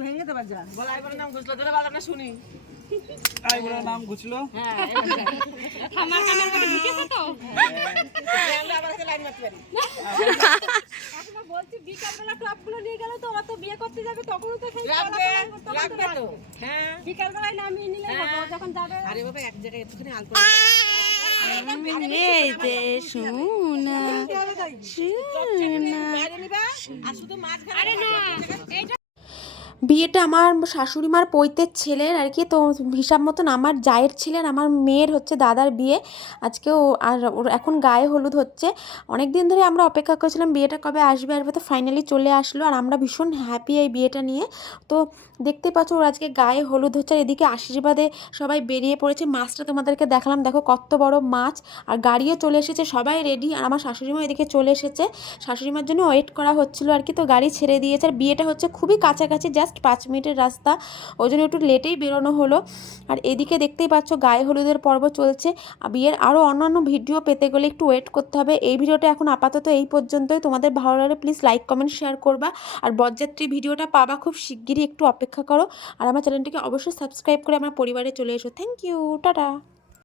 আইবুড়োর নাম ঘুষলো ধরে বাজারটা শুনি। আইবুড়োর নাম ঘুচলো। হ্যাঁ আমার কানের মধ্যে ঢুকেছে তো। আমরা আবার লাইন মারতে পারি। এখন বলছি বিকালবেলা টপগুলো নিয়ে গেলে তো ওরা তো বিয়ে করতে যাবে তখনও তো সেই লাগবে তখন তো লাগবে তো। হ্যাঁ। বিকালবেলায় নামিয়ে নিলে যখন যাবে। আরে বাবা এক জায়গায় একটুখানি আলতো এই সোনা আর শুধু মাঝখানে আরে না এইটা বিয়েটা আমার শাশুড়ি মার পৈতের ছেলের আর কি, তো হিসাব মতন আমার জায়ের ছিলেন আমার মেয়ের হচ্ছে দাদার বিয়ে। আজকে ও আর ওর এখন গায়ে হলুদ হচ্ছে। অনেক দিন ধরে আমরা অপেক্ষা করছিলাম বিয়েটা কবে আসবে আসবে তো ফাইনালি চলে আসলো, আর আমরা ভীষণ হ্যাপি এই বিয়েটা নিয়ে। তো দেখতে পাচ্ছ ওর আজকে গায়ে হলুদ হচ্ছে, আর এদিকে আশীর্বাদে সবাই বেরিয়ে পড়েছে। মাছটা তোমাদেরকে দেখালাম, দেখো কত বড় মাছ। আর গাড়িও চলে এসেছে, সবাই রেডি আর আমার শাশুড়িমা এদিকে চলে এসেছে। শাশুড়ি মার জন্য ওয়েট করা হচ্ছিল আর কি, তো গাড়ি ছেড়ে দিয়েছে। আর বিয়েটা হচ্ছে খুবই কাছাকাছি জাস্ট পাঁচ মিনিটের রাস্তা। ওই জন্য একটু লেটেই বেরোনো হলো। আর এদিকে দেখতেই পাচ্ছ গায়ে হলুদের পর্ব চলছে। বিয়ের আরও অন্যান্য ভিডিও পেতে গেলে একটু ওয়েট করতে হবে। এই ভিডিওটা এখন আপাতত এই পর্যন্তই। তোমাদের ভালো লাগলে প্লিজ লাইক কমেন্ট শেয়ার করবা। আর বরযাত্রী ভিডিওটা পাবা খুব শিগগিরই। একটু অপেক্ষা করো। আর আমার চ্যানেলটিকে অবশ্যই সাবস্ক্রাইব করে আমার পরিবারে চলে এসো। Thank you tata